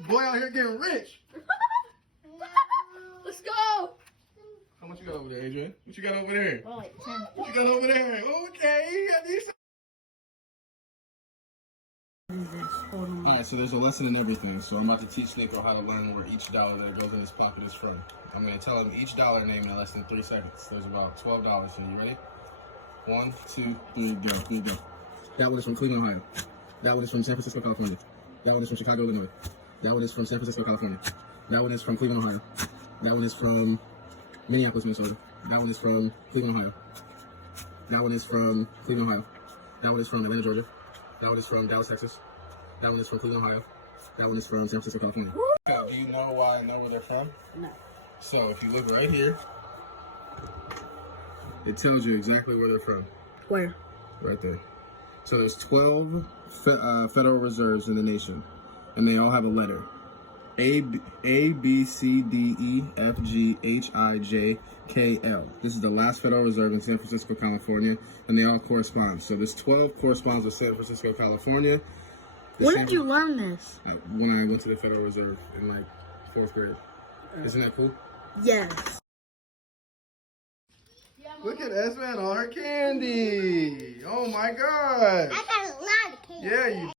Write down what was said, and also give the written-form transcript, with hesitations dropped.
Boy out here getting rich. Let's go. How much you got over there, Adrian? What you got over there? Oh, like 10. What you got over there? Okay, you got these. Alright, so there's a lesson in everything. So I'm about to teach Nico how to learn where each dollar that goes in his pocket is from. I'm going to tell him each dollar name in less than 3 seconds. There's about $12 here. You ready? 1, 2, 3, go. Here you go. That one is from Cleveland, Ohio. That one is from San Francisco, California. That one is from Chicago, Illinois. That one is from San Francisco, California. That one is from Cleveland, Ohio. That one is from Minneapolis, Minnesota. That one is from Cleveland, Ohio. That one is from Cleveland, Ohio. That one is from Atlanta, Georgia. That one is from Dallas, Texas. That one is from Cleveland, Ohio. That one is from San Francisco, California. Do you know why I know where they're from? No. So if you look right here, it tells you exactly where they're from. Where? Right there. So there's 12 Federal Reserves in the nation, and they all have a letter. A, B, C, D, E, F, G, H, I, J, K, L. This is the last Federal Reserve in San Francisco, California, and they all correspond. So this 12 corresponds with San Francisco, California. When did you learn this? When I went to the Federal Reserve in like 4th grade. Isn't that cool? Yes. Look at Esma and all her candy. Oh my God. I got a lot of candy. Yeah, you